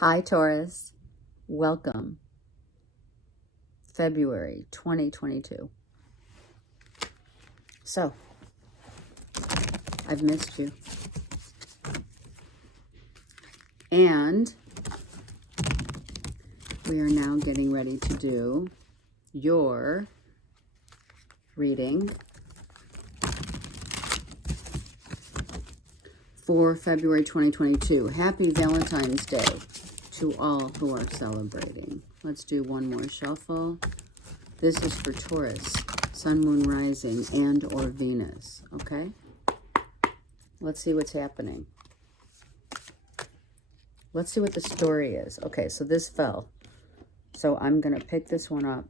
Hi, Taurus. Welcome. February 2022. So, I've missed you. And we are now getting ready to do your reading for February 2022. Happy Valentine's Day to all who are celebrating. Let's do one more shuffle. This is for Taurus, Sun, Moon, Rising, and or Venus, okay? Let's see what's happening. Let's see what the story is. Okay, so this fell. So I'm going to pick this one up.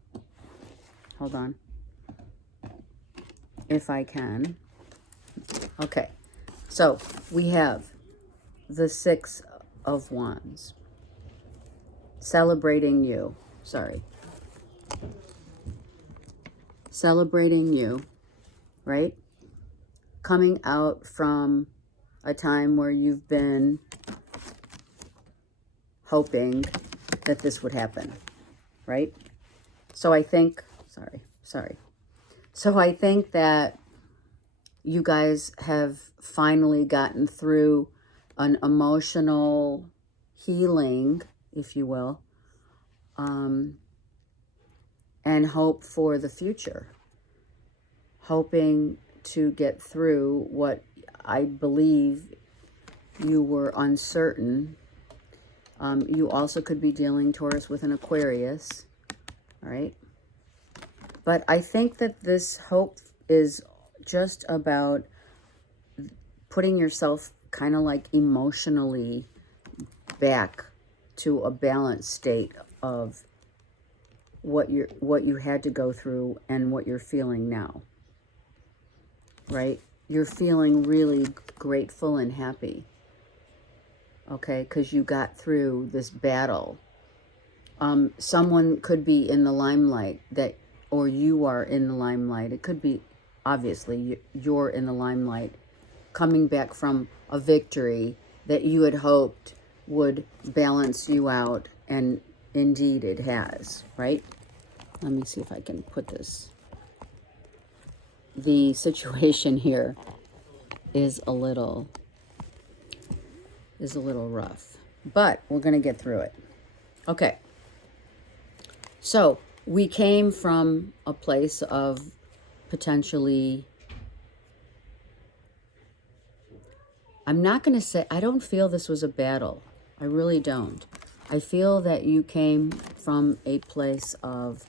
Hold on. If I can. Okay, so we have the Six of Wands. Celebrating you. Sorry. Celebrating you, right? Coming out from a time where you've been hoping that this would happen, right? So I think, sorry. So I think that you guys have finally gotten through an emotional healing, if you will, and hope for the future. Hoping to get through what I believe you were uncertain. You also could be dealing, Taurus, with an Aquarius, all right? But I think that this hope is just about putting yourself kind of like emotionally back to a balanced state of what you had to go through and what you're feeling now, right? You're feeling really grateful and happy, okay, because you got through this battle. Someone could be in the limelight, or you are in the limelight. It could be, obviously, you're in the limelight, coming back from a victory that you had hoped would balance you out, and indeed it has, right? Let me see if I can put this. The situation here is a little rough, but we're going to get through it. Okay. So we came from a place of potentially, I'm not going to say, I don't feel this was a battle. I really don't. I feel that you came from a place of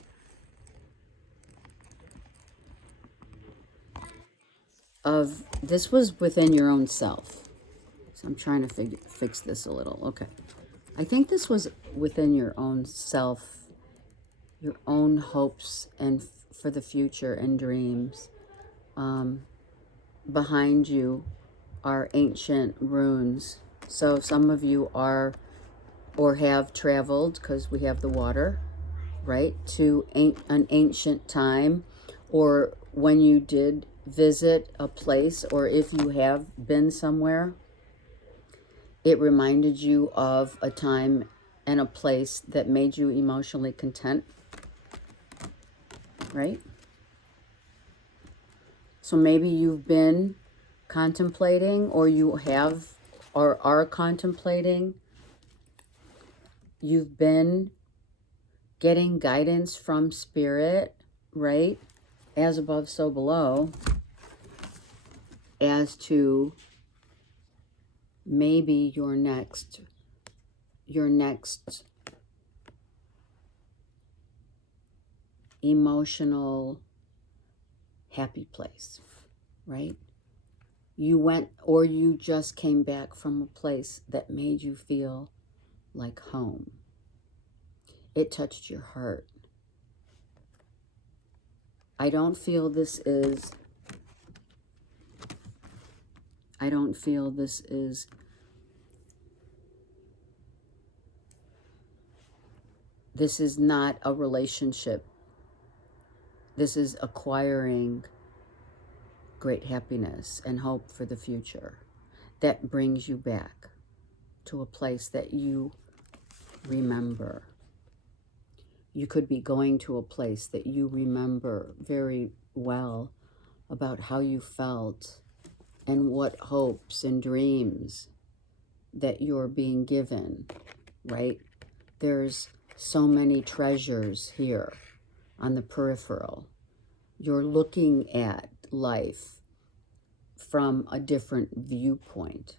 this was within your own self. So I'm trying to fix this a little. Okay. I think this was within your own self, your own hopes and for the future and dreams. Behind you are ancient runes. So some of you are or have traveled, because we have the water, right, to an ancient time, or when you did visit a place, or if you have been somewhere, it reminded you of a time and a place that made you emotionally content, right? So maybe you've been contemplating, or you have or are contemplating. You've been getting guidance from Spirit, right? As above, so below, as to maybe your next emotional happy place, right? You went, or you just came back from a place that made you feel like home. It touched your heart. I don't feel this is not a relationship. This is acquiring great happiness and hope for the future that brings you back to a place that you remember. You could be going to a place that you remember very well about how you felt and what hopes and dreams that you're being given, right? There's so many treasures here on the peripheral. You're looking at life from a different viewpoint.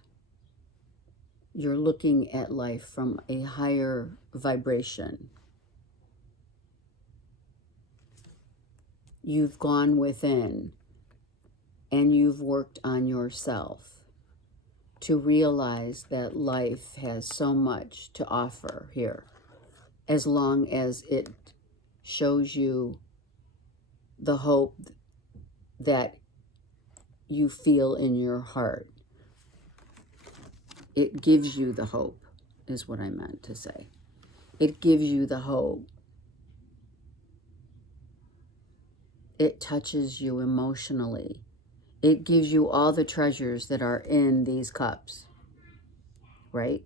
You're looking at life from a higher vibration. You've gone within and you've worked on yourself to realize that life has so much to offer here, as long as it shows you the hope that you feel in your heart. It gives you the hope, is what I meant to say. It gives you the hope. It touches you emotionally. It gives you all the treasures that are in these cups, right?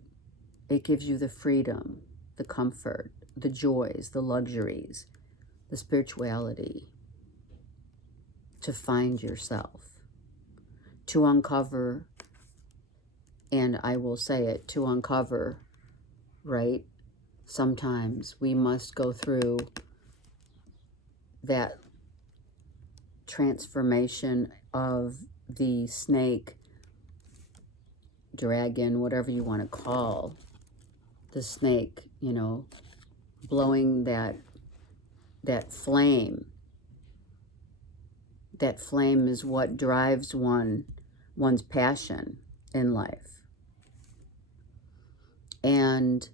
It gives you the freedom, the comfort, the joys, the luxuries, the spirituality, to find yourself, to uncover, and I will say it, to uncover, right? Sometimes we must go through that transformation of the snake, dragon, whatever you want to call the snake, you know, blowing that flame. That flame is what drives one's passion in life. And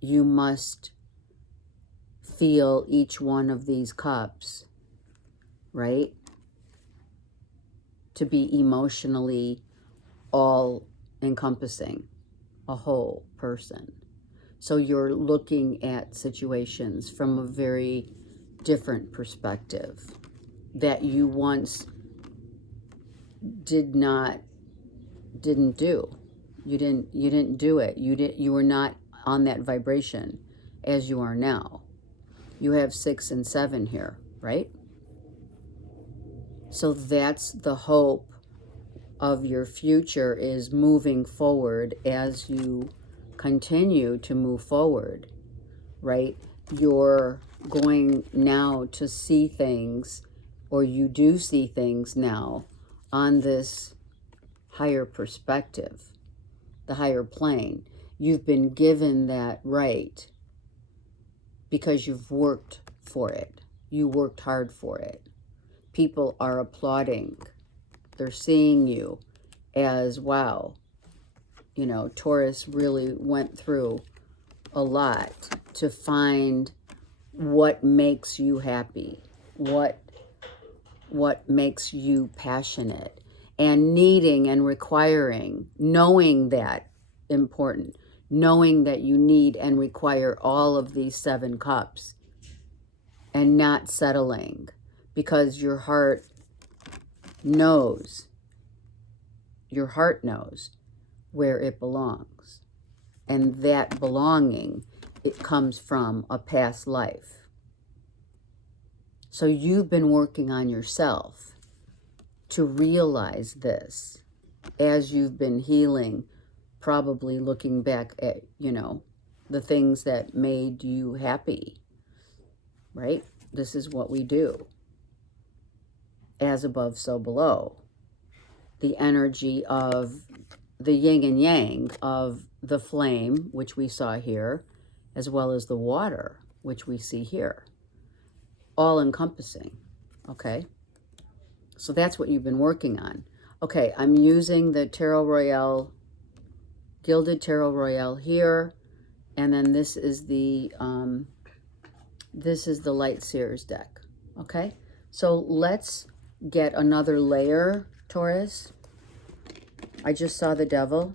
you must feel each one of these cups, right? To be emotionally all encompassing, a whole person. So you're looking at situations from a very different perspective that you once didn't do. You didn't do it. You were not on that vibration as you are now. You have 6 and 7 here, right? So that's the hope of your future, is moving forward. As you continue to move forward, right? You're going now to see things, or you do see things now on this higher perspective, the higher plane. You've been given that right because you've worked for it. You worked hard for it. People are applauding. They're seeing you as, wow, you know, Taurus really went through a lot to find what makes you happy, what makes you passionate, and needing and requiring, knowing that important, knowing that you need and require all of these 7 cups, and not settling, because your heart knows where it belongs. And that belonging, it comes from a past life. So you've been working on yourself to realize this as you've been healing, probably looking back at, you know, the things that made you happy, right? This is what we do. As above, so below. The energy of the yin and yang of the flame, which we saw here, as well as the water, which we see here. All encompassing, okay? So that's what you've been working on. Okay, I'm using the Tarot Royale, Gilded Tarot Royale here, and then this is the Light Seers deck, okay? So let's get another layer, Taurus. I just saw the Devil.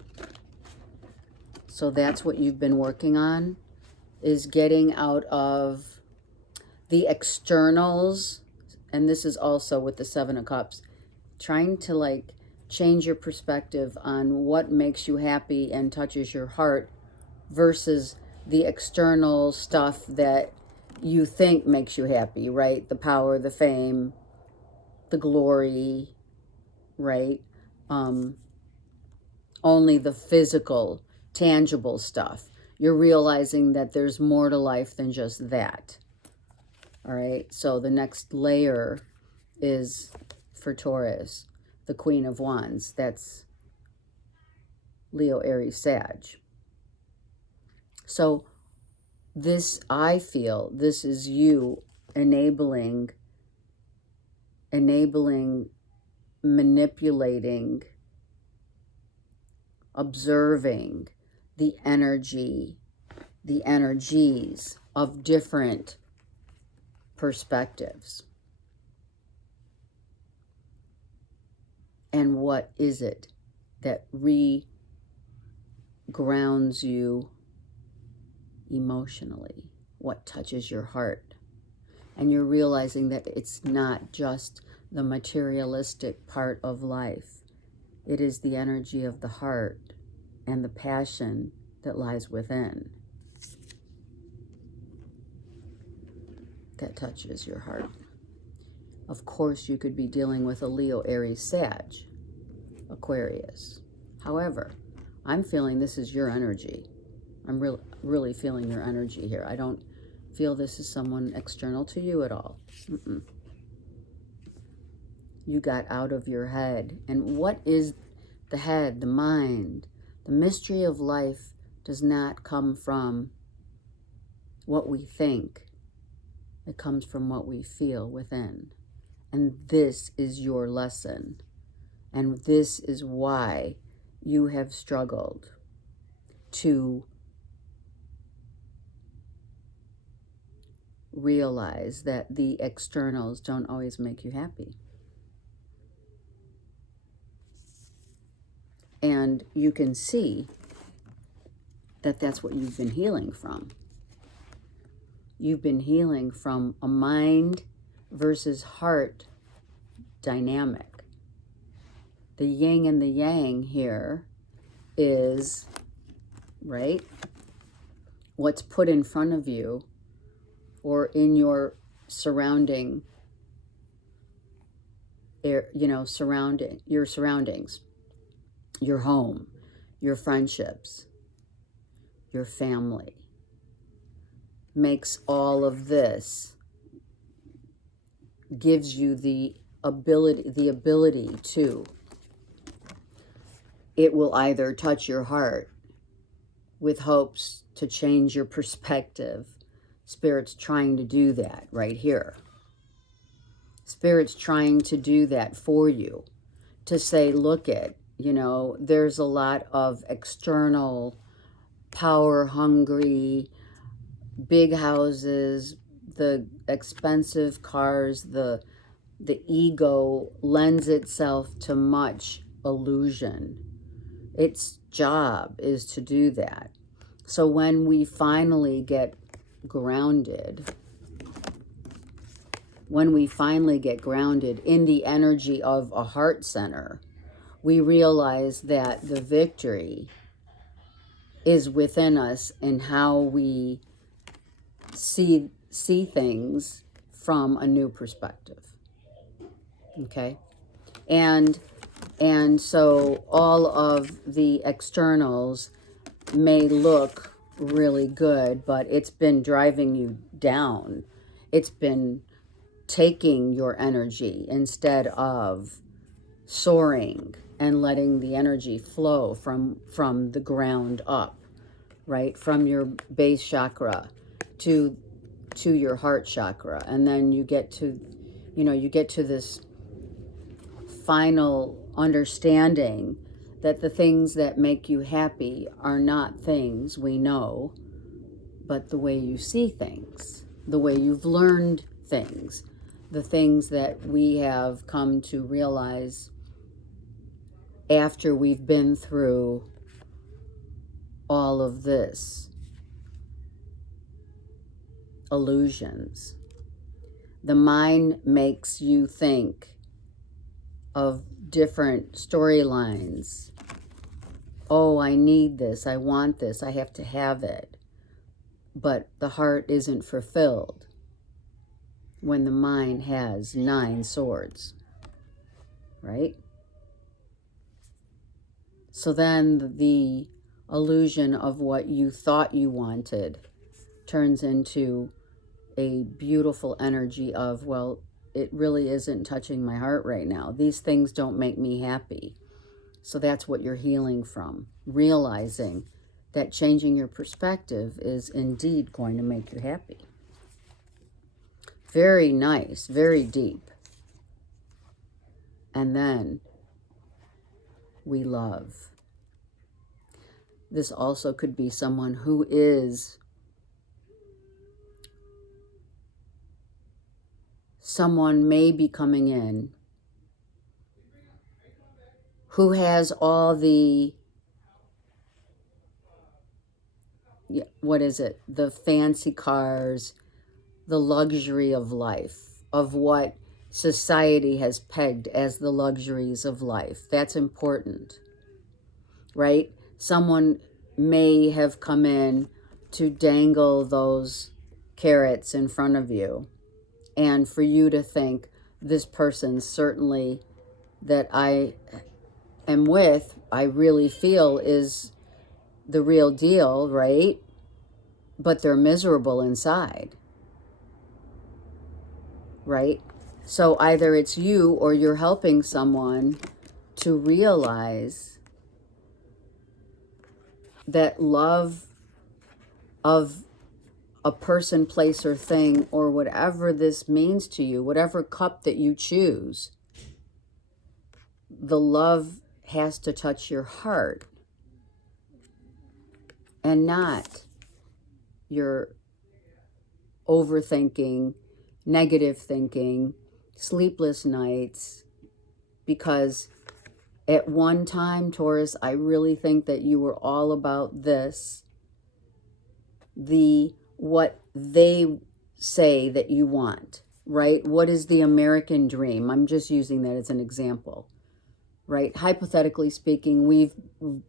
So that's what you've been working on, is getting out of the externals. And this is also with the 7 of Cups, trying to like change your perspective on what makes you happy and touches your heart versus the external stuff that you think makes you happy, right? The power, the fame, the glory, right? Only the physical, tangible stuff. You're realizing that there's more to life than just that. All right, so the next layer is for Taurus, the Queen of Wands. That's Leo, Aries, Sag. So this, I feel, this is you enabling, manipulating, observing the energy, the energies of different perspectives. And what is it that grounds you emotionally? What touches your heart? And you're realizing that it's not just the materialistic part of life. It is the energy of the heart and the passion that lies within that touches your heart. Of course, you could be dealing with a Leo, Aries, Sag, Aquarius. However, I'm feeling this is your energy. I'm really feeling your energy here. I don't feel this is someone external to you at all. You got out of your head. And what is the head, the mind? The mystery of life does not come from what we think. It comes from what we feel within. And this is your lesson. And this is why you have struggled to realize that the externals don't always make you happy. And you can see that that's what you've been healing from. You've been healing from a mind versus heart dynamic. The yin and the yang here is, right, what's put in front of you or in your surrounding, your surroundings, your home, your friendships, your family, makes all of this, gives you the ability to, it will either touch your heart with hopes to change your perspective. Spirit's trying to do that right here. Spirit's trying to do that for you, to say, look at, there's a lot of external, power-hungry, big houses, the expensive cars, the ego lends itself to much illusion. Its job is to do that. So when we finally get grounded, in the energy of a heart center, we realize that the victory is within us in how we see things from a new perspective. Okay? And so all of the externals may look really good, but it's been driving you down. It's been taking your energy instead of soaring and letting the energy flow from the ground up, right? From your base chakra to your heart chakra. And then you get to this final understanding that the things that make you happy are not things we know, but the way you see things, the way you've learned things, the things that we have come to realize after we've been through all of this illusions. The mind makes you think of different storylines oh, I need this, I want this, I have to have it. But the heart isn't fulfilled when the mind has 9 swords, right? So then the illusion of what you thought you wanted turns into a beautiful energy of, well, it really isn't touching my heart right now. These things don't make me happy. So that's what you're healing from, realizing that changing your perspective is indeed going to make you happy. Very nice, very deep. And then we love. This also could be someone who is someone may be coming in who has all the, what is it? The fancy cars, the luxury of life, of what society has pegged as the luxuries of life. That's important, right? Someone may have come in to dangle those carrots in front of you, and for you to think, this person certainly that I am with, I really feel is the real deal, right? But they're miserable inside, right? So either it's you or you're helping someone to realize that love of a person, place, or thing, or whatever this means to you, whatever cup that you choose, the love has to touch your heart and not your overthinking, negative thinking, sleepless nights. Because at one time, Taurus, I really think that you were all about this, what they say that you want, right? What is the American dream? I'm just using that as an example, right? Hypothetically speaking, we've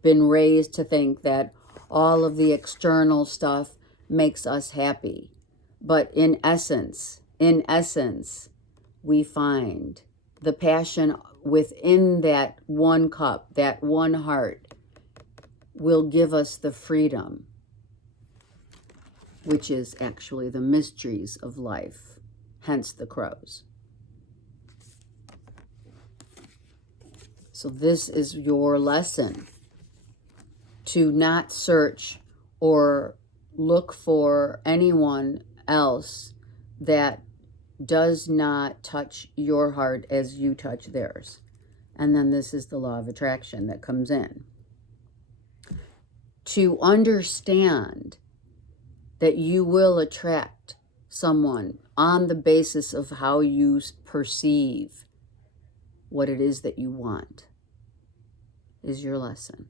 been raised to think that all of the external stuff makes us happy. But in essence, we find the passion within that one cup, that one heart, will give us the freedom, which is actually the mysteries of life, hence the crows. So this is your lesson, to not search or look for anyone else that does not touch your heart as you touch theirs. And then this is the law of attraction that comes in. To understand that you will attract someone on the basis of how you perceive what it is that you want is your lesson.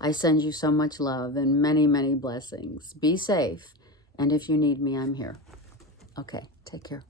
I send you so much love and many, many blessings. Be safe. And if you need me, I'm here. Okay, take care.